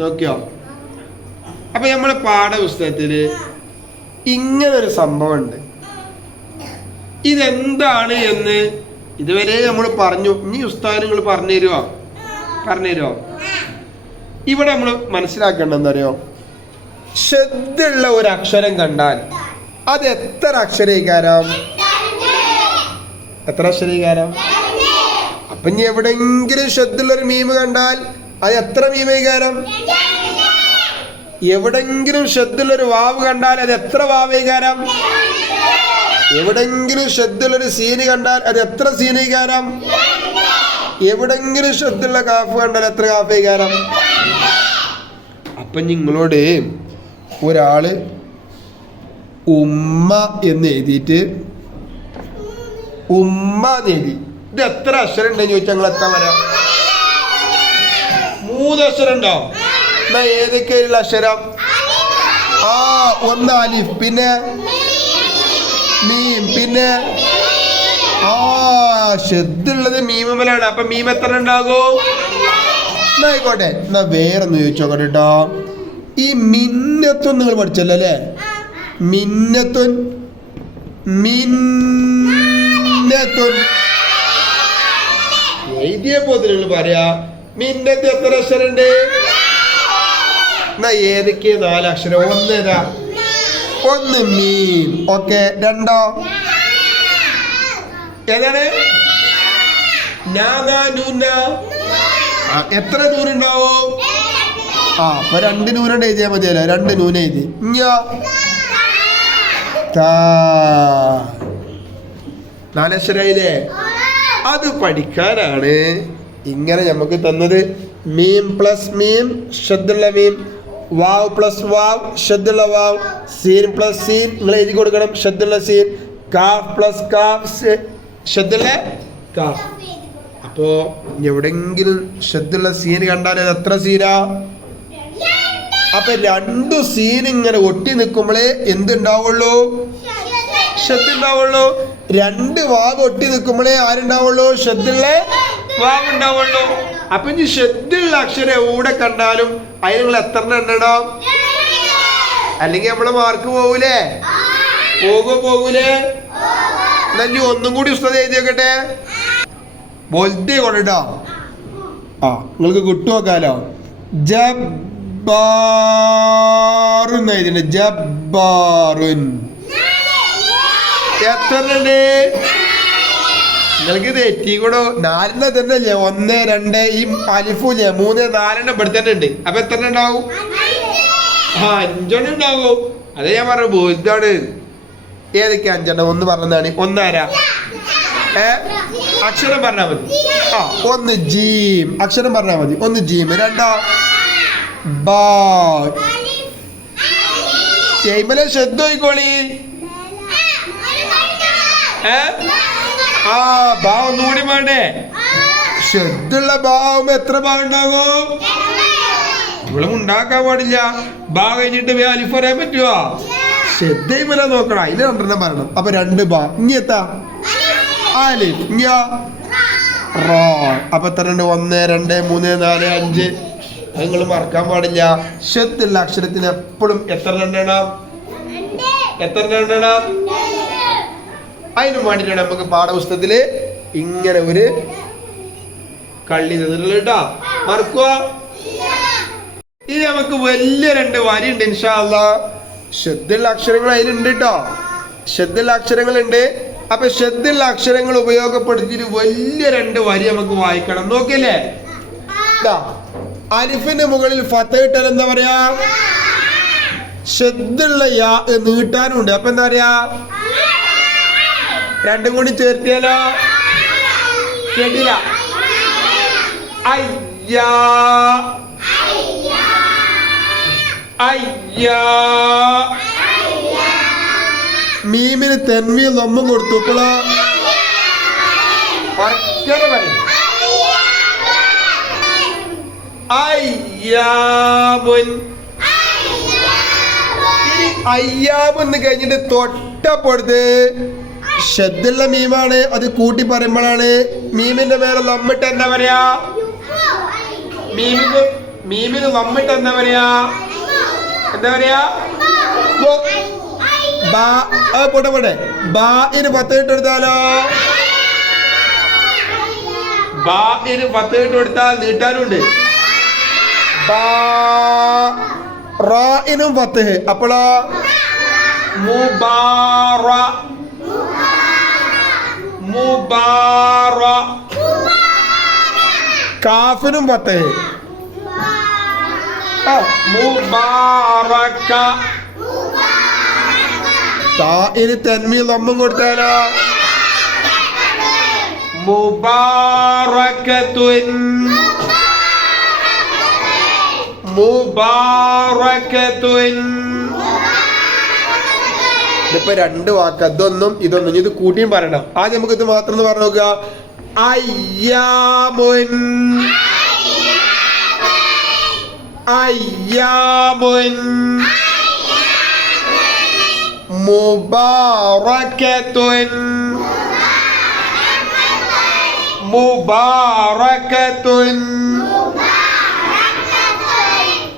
നോക്കിയോ? അപ്പൊ നമ്മളെ പാഠപുസ്തകത്തില് ഇങ്ങനൊരു സംഭവം ഉണ്ട്. ഇതെന്താണ് എന്ന് ഇതുവരെ നമ്മൾ പറഞ്ഞു. ഇനി ഉസ്താദ് നിങ്ങൾ പറഞ്ഞുതരുമോ? ഇവിടെ നമ്മൾ മനസ്സിലാക്കേണ്ടത് എന്താ അറിയോ? ശ്രദ്ധയുള്ള ഒരു അക്ഷരം കണ്ടാൽ അത് എത്ര അക്ഷരീകാരം? അപ്പൊ ഇനി എവിടെങ്കിലും ശ്രദ്ധയുള്ള ഒരു മീമ് കണ്ടാൽ അത് എത്ര മീമീകാരം? എവിടെങ്കിലും ശ്രദ്ധയുള്ള ഒരു വാവ് കണ്ടാൽ അത് എത്ര വാവീകാരം? എവിടെങ്കിലും ശ്രദ്ധയുള്ളൊരു സീന് കണ്ടാൽ അത് എത്ര സീനീകാരം? എവിടെങ്കിലും ശ്രദ്ധയുള്ള കാഫ് കണ്ടാൽ എത്ര കാഫീകാരം? അപ്പൊ നിങ്ങളോട് ഒരാള് ഉമ്മ എന്ന് എഴുതിയിട്ട് ഉമ്മ എന്ന് എഴുതി, ഇത് എത്ര അക്ഷരം ഉണ്ടെന്ന് ചോദിച്ചാൽ ഞങ്ങൾ എത്താൻ വരാം? 3 അക്ഷരം ഉണ്ടോ? എന്നാ ഏതൊക്കെയുള്ള അക്ഷരം? ഒന്ന് അലിഫ്, പിന്നെ മീം, പിന്നെ ശ്രദ്ധയുള്ളത് മീമലാണ്. അപ്പൊ മീം എത്ര ഉണ്ടാകും? എന്നായിക്കോട്ടെ, എന്നാ വേറൊന്ന് ചോദിച്ചോക്കട്ടെ കേട്ടോ. ഈ മിന്നത്തുൻ നിങ്ങൾ പഠിച്ചല്ലോ അല്ലേ? മിന്നത്തുൻ എഴുതിയപ്പോ നിങ്ങൾ പറയാ മിന്നത്ത് എത്ര അക്ഷരം ഉണ്ട്? എന്നാ ഏതൊക്കെ 4 അക്ഷരം? ഒന്ന് മീം. ഓക്കെ, രണ്ടോ ഏതാണ്? എത്ര നൂനുണ്ടാവും? അപ്പൊ 2 നൂനുണ്ട് എഴുതിയാൽ മതിയല്ലോ. 2 നൂന് എഴുതി. 4 അക്ഷരായില്ലേ? അത് പഠിക്കാനാണ് ഇങ്ങനെ നമുക്ക് തന്നത്. മീം പ്ലസ് മീം ശ്രദ്ധയുള്ള മീം, വാവ് പ്ലസ് വാവ് ശ്രദ്ധയുള്ള വാവ്, സീൻ പ്ലസ് സീൻ നിങ്ങൾ എഴുതി കൊടുക്കണം ശ്രദ്ധയുള്ള സീൻ, കാഫ് പ്ലസ് കാഫ് ശ്രദ്ധയുള്ള കാഫ്. അപ്പോ എവിടെങ്കിലും ശ്രദ്ധയുള്ള സീൻ കണ്ടാൽ അത് എത്ര സീനാ? അപ്പൊ 2 സീൻ ഇങ്ങനെ ഒട്ടി നിൽക്കുമ്പോഴേ എന്തുണ്ടാവുള്ളൂ? ശ്രദ്ധ ഉണ്ടാവുള്ളൂ. 2 വാവ് ഒട്ടി നിൽക്കുമ്പോഴേ ആരുണ്ടാവുള്ളൂ? ശ്രദ്ധയുള്ള വാവ് ഉണ്ടാവുള്ളൂ. അപ്പൊ ഇനി ശ്രദ്ധയുള്ള അക്ഷരം എവിടെ കണ്ടാലും അതിന് നിങ്ങൾ എത്ര എണ്ണണം? അല്ലെങ്കിൽ നമ്മളെ മാർക്ക് പോകൂലേ? പോകൂലേ? എന്നാ ഇനി ഒന്നും കൂടി ഉസ്താദ് എഴുതി വെക്കട്ടെ. ബോൽത്തെ കൊണ്ടിട്ടോ. നിങ്ങൾക്ക് കിട്ടുമോക്കാലോ. ജബ്ബാറുൻ എഴുതിണ്ട്. ജബ്ബാറുൻ എത്ര ഉണ്ട്? നിങ്ങൾക്ക് തെറ്റിക്കൂടോ. 4 തന്നെ അല്ലേ? 1 2 ഈ അലിഫൂല്ലേ 3 4 ഇവിടെ തന്നെ ഉണ്ട്. അപ്പൊ എത്ര ഉണ്ടാവും? 5 ഉണ്ടാവും. അതേ ഞാൻ പറഞ്ഞു ബോധ്യാണ്. ഏതൊക്കെ 5 ഒന്ന് പറഞ്ഞതാണ്? ഒന്നാരാ? അക്ഷരം പറഞ്ഞാൽ മതി. 1 ജീം അക്ഷരം പറഞ്ഞാൽ മതി. 1 ജീം. 2 ബാ. എയ്മലെ ശ്രദ്ധ പോയിക്കോളി. ബാ ഒന്നുകൂടി വേണ്ടേ? ശ്രദ്ധയുള്ള ഭാവം എത്ര ഭാഗം ഉണ്ടാകും? ഇവിടെ ഉണ്ടാക്കാൻ പാടില്ല. ബാ കഴിഞ്ഞിട്ട് അലിഫ് പറയാൻ പറ്റുമോ? ശ്രദ്ധയും വരെ നോക്കണം. അതിന് 2 പറയണം. അപ്പൊ 2 ബാ. ഇനി എത്താ അലിഫ്. അപ്പൊ എത്ര ഉണ്ട്? 1 2 3 4 5. അത് നിങ്ങൾ മറക്കാൻ പാടില്ല. ശ്രദ്ധയുള്ള അക്ഷരത്തിന് എപ്പോഴും എത്ര എണ്ണണം? അതിന് വേണ്ടിയിട്ടാണ് നമുക്ക് പാഠപുസ്തകത്തില് ഇങ്ങനെ ഒരു കള്ളി തന്നിട്ടുള്ളത് കേട്ടോ. മറക്കുക. ഇനി നമുക്ക് വലിയ 2 വരി ഉണ്ട് ഇൻഷാ അല്ലാഹ്. ശ്രദ്ധയുള്ള അക്ഷരങ്ങൾ അതിലുണ്ട് കേട്ടോ. ശ്രദ്ധയുള്ള അക്ഷരങ്ങളുണ്ട്. അപ്പൊ ശ്രദ്ധയുള്ള അക്ഷരങ്ങൾ ഉപയോഗപ്പെടുത്തിയിട്ട് വലിയ 2 വരി നമുക്ക് വായിക്കണം. നോക്കിയല്ലേ? അലിഫിന്റെ മുകളിൽ ഫത്ത് ഇട്ടാൽ എന്താ പറയാ? ശ്രദ്ധയുള്ള യാ നീട്ടാനുണ്ട്. അപ്പൊ എന്താ പറയാ? 2 കൂടി ചേർത്തിയാലോ? കേട്ടില്ല? അയ്യാ അയ്യാ. മീമിന് തെൻവീൽ നമ്മും കൊടുത്തു. ഇപ്പോഴോ അയ്യാമുൻ. ഇനി അയ്യാമെന്ന് കഴിഞ്ഞിട്ട് തൊട്ടപ്പുറത്ത് ശ്രദ്ധയുള്ള മീമാണ്. അത് കൂട്ടി പറയുമ്പോഴാണ് മീമിന്റെ മേലെ നമ്മിട്ട് എന്താ പറയാ? മീമിന് വമ്മിട്ട് എന്താ പറയാ? പോട്ടെ പോട്ടെ. ബാഇന് 10 ഇട്ട് കൊടുത്താലോ? ബാഇന് 10 ഇട്ട് കൊടുത്താൽ നീട്ടാനുണ്ട്. റാഇനും 10. അപ്പോഴോ മുബാറ. കാഫിനും 10. മുബാറക. താഇന് തൻവീൻ ലമ്മും കൊടുത്താലോ? മുബാറകതുൻ. മുബാറകതുൻ. ഇതിപ്പോ 2 വാക്ക്, അതൊന്നും ഇതൊന്നും. ഇത് കൂട്ടിയും പറയണം. ആദ്യം നമുക്ക് ഇത് മാത്രം ഒന്ന് പറഞ്ഞു നോക്കുക. അയ്യാമുൻ. അയ്യാമുൻ മുബാറകതുൻ. മുബാറകതുൻ.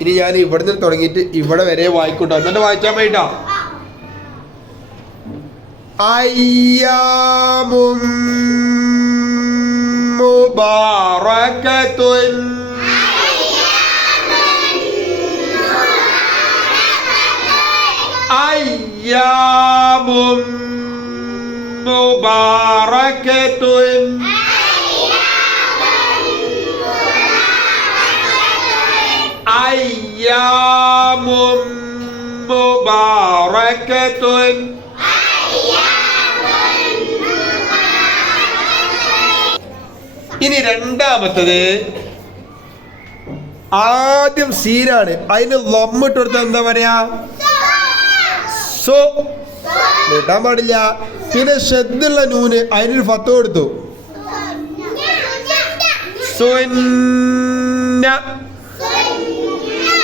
ഇനി ഞാൻ ഇവിടുന്ന് തുടങ്ങിയിട്ട് ഇവിടെ വരെ വായിക്കൂട്ടോ, എന്നിട്ട് വായിച്ചാൽ മതിട്ടോ. അയ്യാമും മുബാറകതുൻ. അയ്യാമും മുബാറകതുൻ. അയ്യാമും മുബാറകതുൻ. ഇനി രണ്ടാമത്തത് ആദ്യം സീനാണ്, അതിന് ലമ്മിട്ട് കൊടുത്താൽ എന്താ പറയാ? സോ നീട്ടാൻ പാടില്ല. പിന്നെ ഷദ്ദുള്ള നൂന്, അതിനൊരു 10 കൊടുത്തു.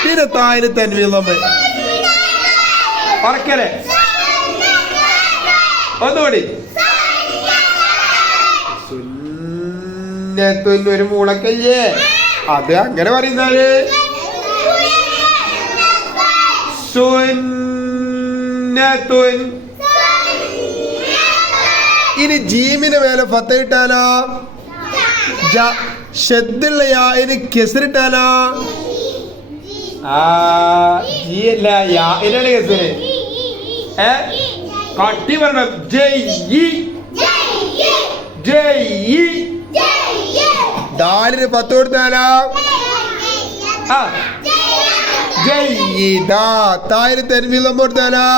പിന്നെ തായിന് തൻവീൻ ലമ്മ് പറക്കല്ലേ. ഒന്നുകൂടി. ഒരു മൂളക്കല്ലേ, അത് അങ്ങനെ പറയുന്നാല്. സുന്നത്തുൻ. ഇനി ജീമിന് മേലെ 10 ഇട്ടാലോ? ഷദ്ദുള്ള യാഇന് കെസ്റിട്ടാലോ? ജി അല്ല, യാഇനാണ് കെസ്റ്. കട്ടി പറയണം. ദാലിന് 10 കൊടുത്താലോ? തായിന് തൻവീൻ ലമ്മ് കൊടുത്താലോ?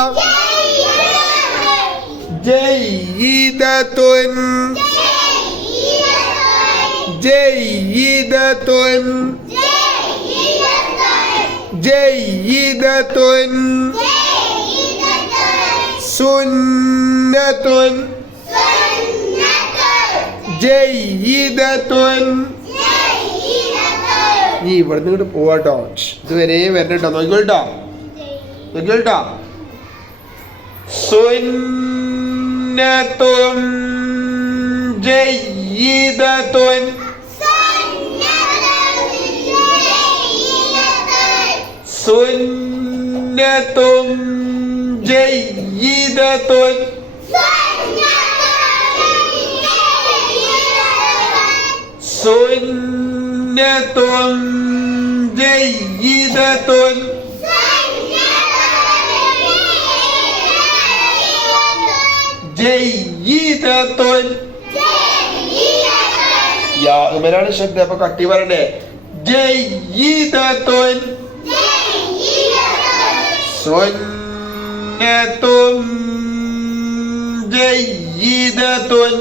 ജയ്യിദത്തുൻ. ജയ്യിദത്തുൻ. ജയ്യിദത്തുൻ. സുന്നത്തുൻ. ജയ്യിദത്തുൻ. നീ ഇവിടുന്ന് ഇങ്ങോട്ട് പോവാട്ടോ, ഇതുവരെ വരണ്ടോ, നോക്കിക്കോട്ടോ നോക്കിക്കോട്ടോ. സുന്നത്തുൻ ജയ്യിദത്തുൻ. സുന്നത്തുൻ ജയ്യിദത്തുൻ. സുന്നത്തുൻ ജയ്യിദത്തുൻ. ജയ്യിദത്തുൻ. യാ ഉമരാണ് ശബ്ദം, അപ്പൊ കട്ടി പറയണ്ടേ. ജയ്യിദത്തുൻ. സുന്നത്തുൻ ജയ്യിദത്തുൻ.